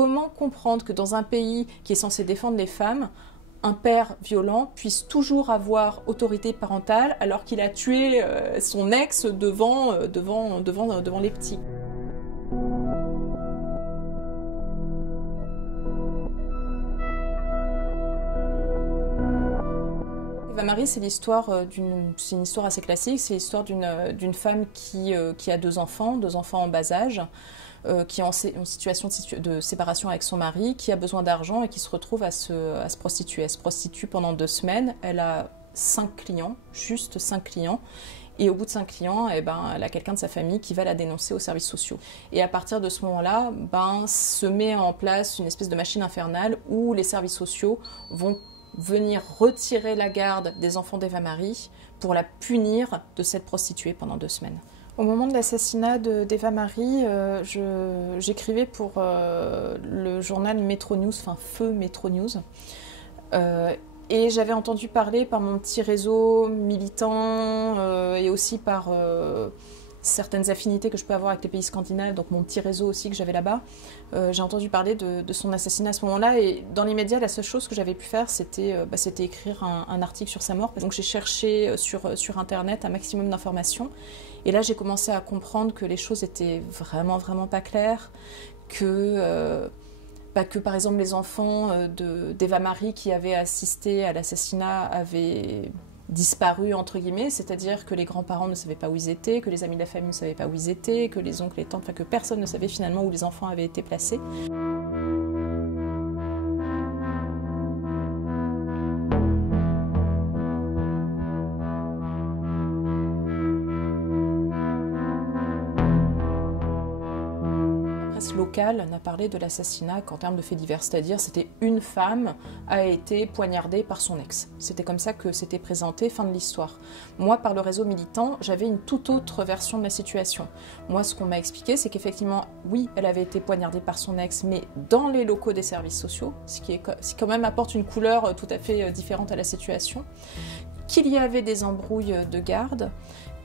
comment comprendre que dans un pays qui est censé défendre les femmes, un père violent puisse toujours avoir autorité parentale alors qu'il a tué son ex devant les petits. Eva Marie, c'est une histoire assez classique, c'est l'histoire d'une femme qui a deux enfants en bas âge, qui est en situation de séparation avec son mari, qui a besoin d'argent et qui se retrouve à se prostituer. Elle se prostitue pendant 2 semaines, elle a 5 clients, juste 5 clients, et au bout de 5 clients, elle a quelqu'un de sa famille qui va la dénoncer aux services sociaux. Et à partir de ce moment-là, se met en place une espèce de machine infernale où les services sociaux vont venir retirer la garde des enfants d'Eva Marie pour la punir de cette prostituée pendant 2 semaines. Au moment de l'assassinat d'Eva Marie, j'écrivais pour le journal Métro News, enfin Feu Métro News, et j'avais entendu parler par mon petit réseau militant et aussi par certaines affinités que je peux avoir avec les pays scandinaves, donc mon petit réseau aussi que j'avais là-bas. J'ai entendu parler de son assassinat à ce moment-là, et dans l'immédiat, la seule chose que j'avais pu faire, c'était écrire un article sur sa mort. Donc j'ai cherché sur Internet un maximum d'informations, et là j'ai commencé à comprendre que les choses étaient vraiment, vraiment pas claires, que par exemple les enfants d'Eva Marie qui avaient assisté à l'assassinat avaient disparu entre guillemets, c'est-à-dire que les grands-parents ne savaient pas où ils étaient, que les amis de la famille ne savaient pas où ils étaient, que les oncles et tantes, que personne ne savait finalement où les enfants avaient été placés. Locale n'a parlé de l'assassinat qu'en termes de faits divers, c'est-à-dire c'était une femme a été poignardée par son ex. C'était comme ça que c'était présenté, fin de l'histoire. Moi, par le réseau militant, j'avais une toute autre version de la situation. Moi, ce qu'on m'a expliqué, c'est qu'effectivement, oui, elle avait été poignardée par son ex, mais dans les locaux des services sociaux, ce qui quand même apporte une couleur tout à fait différente à la situation, qu'il y avait des embrouilles de garde,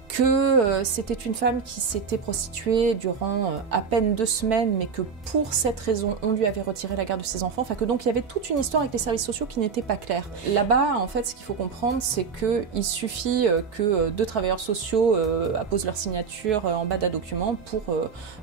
que c'était une femme qui s'était prostituée durant à peine 2 semaines, mais que pour cette raison, on lui avait retiré la garde de ses enfants. Enfin, que donc il y avait toute une histoire avec les services sociaux qui n'était pas claire. Là-bas, en fait, ce qu'il faut comprendre, c'est qu'il suffit que 2 travailleurs sociaux apposent leur signature en bas d'un document pour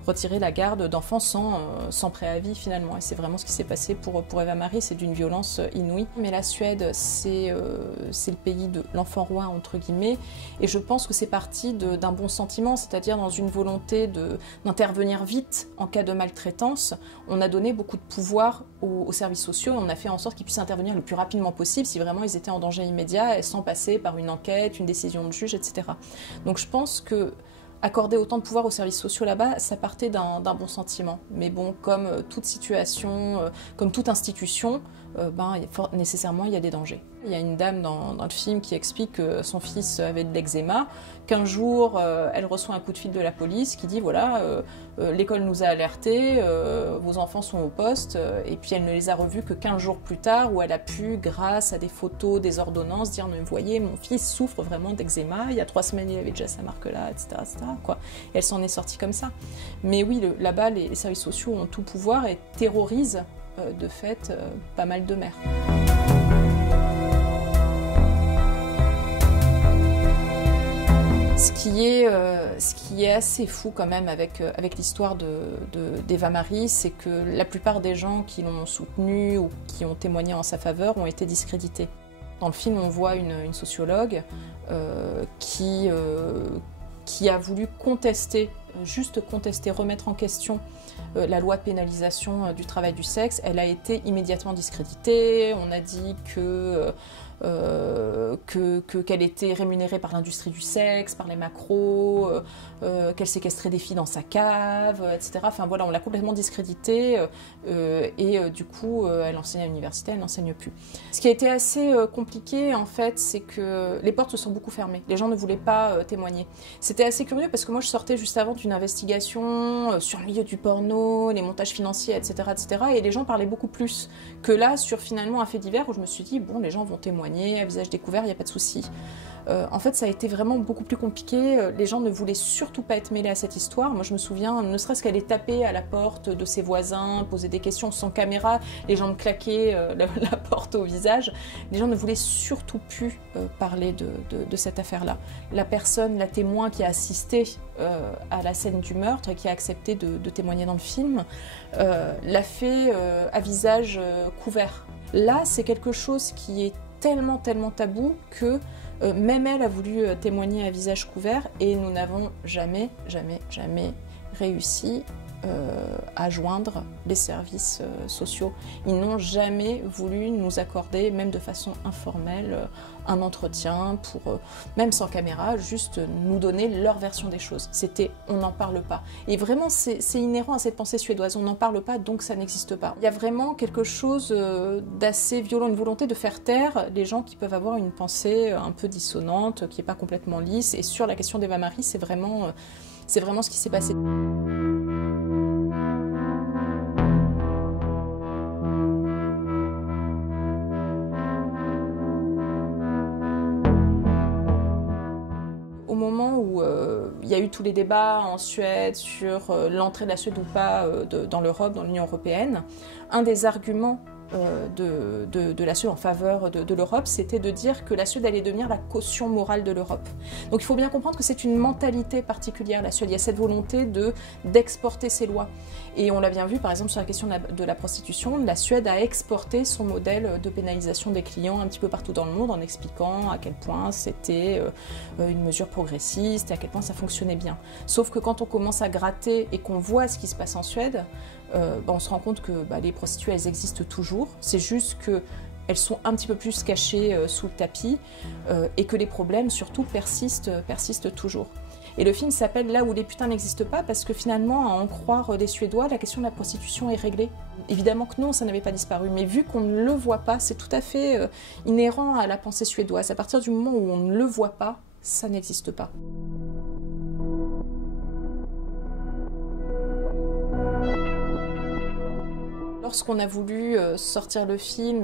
retirer la garde d'enfants sans préavis, finalement. Et c'est vraiment ce qui s'est passé pour Eva Marie. C'est d'une violence inouïe. Mais la Suède, c'est le pays de l'enfant roi, entre guillemets. Et je pense que c'est parti d'un bon sentiment, c'est-à-dire dans une volonté d'intervenir vite en cas de maltraitance. On a donné beaucoup de pouvoir aux services sociaux et on a fait en sorte qu'ils puissent intervenir le plus rapidement possible si vraiment ils étaient en danger immédiat et sans passer par une enquête, une décision de juge, etc. Donc je pense que accorder autant de pouvoir aux services sociaux là-bas, ça partait d'un bon sentiment. Mais bon, comme toute situation, comme toute institution, nécessairement il y a des dangers. Il y a une dame dans le film qui explique que son fils avait de l'eczéma, qu'un jour elle reçoit un coup de fil de la police qui dit voilà, l'école nous a alertés, vos enfants sont au poste, et puis elle ne les a revus que 15 jours plus tard, où elle a pu, grâce à des photos, des ordonnances, dire vous voyez, mon fils souffre vraiment d'eczéma, il y a 3 semaines il avait déjà sa marque là, etc. quoi. Et elle s'en est sortie comme ça. Mais oui, là-bas, les services sociaux ont tout pouvoir et terrorisent de fait pas mal de mères. Ce qui est assez fou quand même avec l'histoire d'Eva Marie, c'est que la plupart des gens qui l'ont soutenue ou qui ont témoigné en sa faveur ont été discrédités. Dans le film, on voit une sociologue qui a voulu juste contester, remettre en question la loi de pénalisation du travail du sexe. Elle a été immédiatement discréditée. On a dit qu'elle était rémunérée par l'industrie du sexe, par les macros, qu'elle séquestrait des filles dans sa cave, etc. Enfin voilà, on l'a complètement discréditée et du coup, elle enseigne à l'université, elle n'enseigne plus. Ce qui a été assez compliqué en fait, c'est que les portes se sont beaucoup fermées. Les gens ne voulaient pas témoigner. C'était assez curieux parce que moi je sortais juste avant d'une investigation sur le milieu du porno, les montages financiers, etc., etc. Et les gens parlaient beaucoup plus que là sur finalement un fait divers où je me suis dit bon, les gens vont témoigner à visage découvert, il n'y a pas de souci. En fait, ça a été vraiment beaucoup plus compliqué. Les gens ne voulaient surtout pas être mêlés à cette histoire. Moi, je me souviens, ne serait-ce qu'aller taper à la porte de ses voisins, poser des questions sans caméra, les gens me claquaient la porte au visage. Les gens ne voulaient surtout plus parler de cette affaire-là. La personne, la témoin qui a assisté à la scène du meurtre et qui a accepté de témoigner dans le film, l'a fait à visage couvert. Là, c'est quelque chose qui est tellement tabou que même elle a voulu témoigner à visage couvert et nous n'avons jamais réussi à joindre les services sociaux. Ils n'ont jamais voulu nous accorder, même de façon informelle, un entretien pour, même sans caméra, juste nous donner leur version des choses. C'était « on n'en parle pas ». Et vraiment, c'est inhérent à cette pensée suédoise. On n'en parle pas, donc ça n'existe pas. Il y a vraiment quelque chose d'assez violent, une volonté de faire taire les gens qui peuvent avoir une pensée un peu dissonante, qui n'est pas complètement lisse. Et sur la question d'Eva Marie, c'est vraiment ce qui s'est passé. Au moment où il y a eu tous les débats en Suède sur l'entrée de la Suède ou pas dans l'Europe, dans l'Union européenne, un des arguments de la Suède en faveur de l'Europe, c'était de dire que la Suède allait devenir la caution morale de l'Europe. Donc il faut bien comprendre que c'est une mentalité particulière, la Suède. Il y a cette volonté d'exporter ses lois. Et on l'a bien vu, par exemple, sur la question de la prostitution, la Suède a exporté son modèle de pénalisation des clients un petit peu partout dans le monde en expliquant à quel point c'était une mesure progressiste et à quel point ça fonctionnait bien. Sauf que quand on commence à gratter et qu'on voit ce qui se passe en Suède, on se rend compte que les prostituées, elles existent toujours. C'est juste qu'elles sont un petit peu plus cachées sous le tapis et que les problèmes, surtout, persistent toujours. Et le film s'appelle « Là où les putains n'existent pas » parce que finalement, à en croire les Suédois, la question de la prostitution est réglée. Évidemment que non, ça n'avait pas disparu, mais vu qu'on ne le voit pas, c'est tout à fait inhérent à la pensée suédoise. À partir du moment où on ne le voit pas, ça n'existe pas. Lorsqu'on a voulu sortir le film,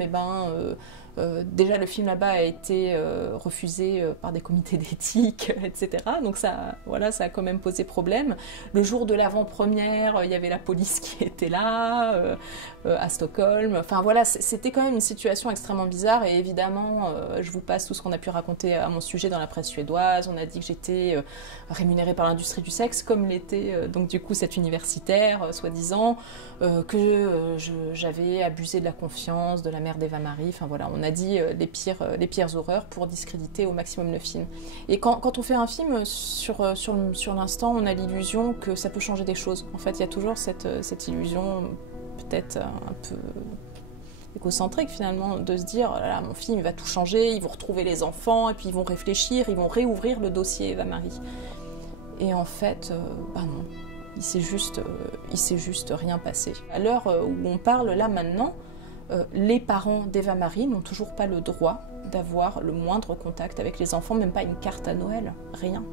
déjà le film là-bas a été refusé par des comités d'éthique, etc. Donc ça a quand même posé problème. Le jour de l'avant-première, il y avait la police qui était là, à Stockholm. Enfin voilà, c'était quand même une situation extrêmement bizarre et évidemment, je vous passe tout ce qu'on a pu raconter à mon sujet dans la presse suédoise. On a dit que j'étais rémunérée par l'industrie du sexe, comme l'était donc du coup cet universitaire, soi-disant, que j'avais abusé de la confiance de la mère d'Eva Marie. Enfin voilà, on a dit les pires horreurs pour discréditer au maximum le film. Et quand on fait un film, sur l'instant, on a l'illusion que ça peut changer des choses. En fait, il y a toujours cette illusion peut-être un peu égocentrique finalement, de se dire oh là là, mon film il va tout changer, ils vont retrouver les enfants, et puis ils vont réfléchir, ils vont réouvrir le dossier Eva Marie. Et en fait, non. Il s'est juste rien passé. À l'heure où on parle là maintenant, les parents d'Eva Marie n'ont toujours pas le droit d'avoir le moindre contact avec les enfants, même pas une carte à Noël, rien.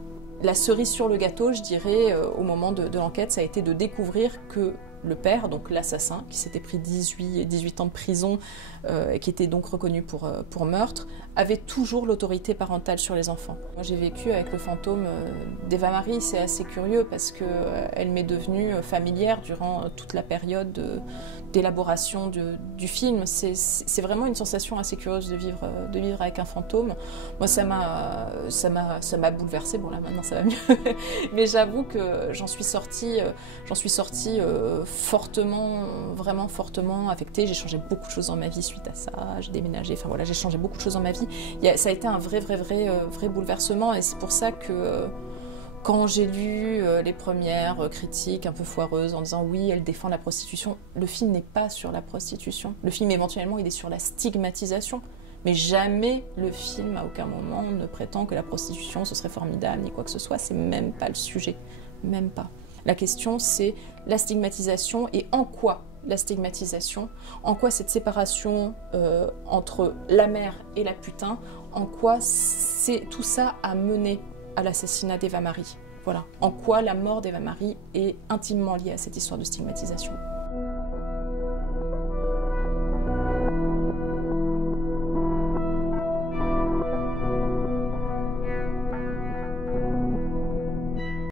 La cerise sur le gâteau, je dirais, au moment de l'enquête, ça a été de découvrir que le père, donc l'assassin, qui s'était pris 18 ans de prison, et qui était donc reconnu pour meurtre, avait toujours l'autorité parentale sur les enfants. Moi j'ai vécu avec le fantôme d'Eva Marie, c'est assez curieux parce qu'elle m'est devenue familière durant toute la période d'élaboration du film. C'est vraiment une sensation assez curieuse de vivre avec un fantôme. Moi ça m'a bouleversée, bon là maintenant ça va mieux, mais j'avoue que j'en suis sortie vraiment fortement affectée. J'ai changé beaucoup de choses dans ma vie suite à ça, j'ai déménagé, enfin voilà, j'ai changé beaucoup de choses dans ma vie. Ça a été un vrai bouleversement et c'est pour ça que quand j'ai lu les premières critiques un peu foireuses en disant oui, elle défend la prostitution, le film n'est pas sur la prostitution. Le film éventuellement il est sur la stigmatisation. Mais jamais le film, à aucun moment, ne prétend que la prostitution, ce serait formidable, ni quoi que ce soit. C'est même pas le sujet. Même pas. La question, c'est la stigmatisation et en quoi la stigmatisation, en quoi cette séparation entre la mère et la putain, en quoi tout ça a mené à l'assassinat d'Eva Marie. Voilà. En quoi la mort d'Eva Marie est intimement liée à cette histoire de stigmatisation.